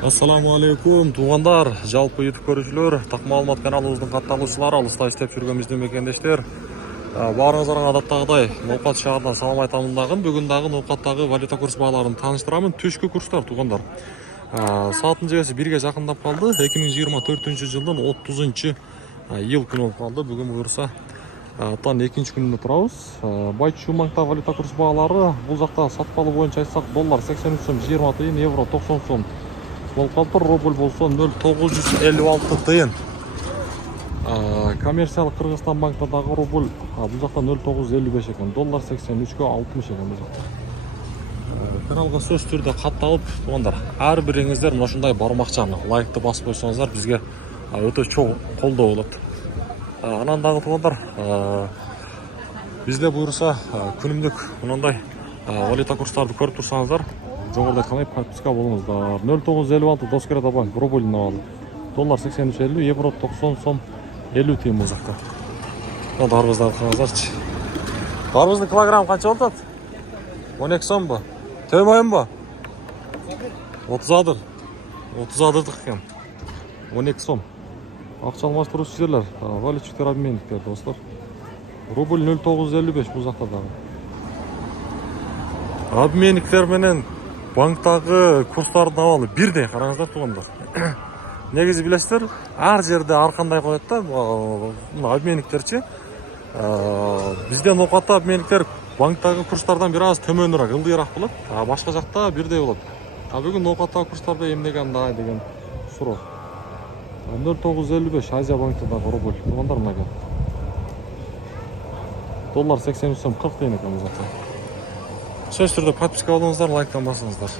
Ассаламу алейкум туғандар, жалпы YouTube көрушілер, тақ маалымат каналыбыздың катталуучулары, алыста иштеп жүргөн биздин мекендештер. Баарыңыздарга адаттагыдай ноокат шаарынан салам айтамын дагы. Бүгүн дагы ноокаттагы валюта курс бааларын тааныштырамын. Түшкү курстар туғандар. Сааттын жегеси 1ге жакындап калды. 2024-жылдын 30-июл күнү болуп калды. Бүгүн буюрса аптанын 2-нчи күнүндө турабыз. Байчу Шумаңтагы валюта курс баалары бул жакта сатпалы боюнча айтсак, доллар 83 сом 20 тыйын, евро 90 сом. Болуп калды. Рубль болсо 0,956 тыйын. Коммерциялык Кыргызстан банкындагы рубль бул жакта 0,955 экен. Доллар 83 60 экен бул жакта. Каналга сөз түрдө катталып тугандар. Ар бириңиздер мына ушундай бармакчаны лайкты басып койсоңуздар бизге өтө чоң колдоо болот. Анан дагы тугандар, бизде буюрса күнүмдүк мындай валюта курстарды көрүп турсаңыздар, жогоруда айткандай подписка болуңуздар. 0,956 Доскереда банк рубльдин абалы. Доллар 83.50, евро 90 сом 50 тыйын бул жакта. Дарбыздарды караңыздарчы. Дарбыздын килограмм канча болот? 12 сомбу? Төймөйүнбү? 30 адыр. 30 адырдык экен. 12 сом. Акча алмаштыруучу жерлер, валютчуктар, обменниктер достор. Рубль 0,955 бул жакта дагы. Обменниктер менен банктагы курстардын абалы бирдей, караңыздар тугандар. Негизи билесиздер, ар жерде ар кандай коет да, обменниктерчи. Бизде ноокатта обменниктер банктагы курстардан бир аз төмөнүрөөк, ылдыйраак болот. Башка жакта бирдей болот. Бүгүн ноокаттагы курстарда эмнеге андай деген суроо. 0,955 Азия банкындагы рубль. Тугандар мына. Доллар 83 сом 40 тыйын экен бул жакта. Сөз түрдө подписка болуңуздар, лайктан басыңыздар.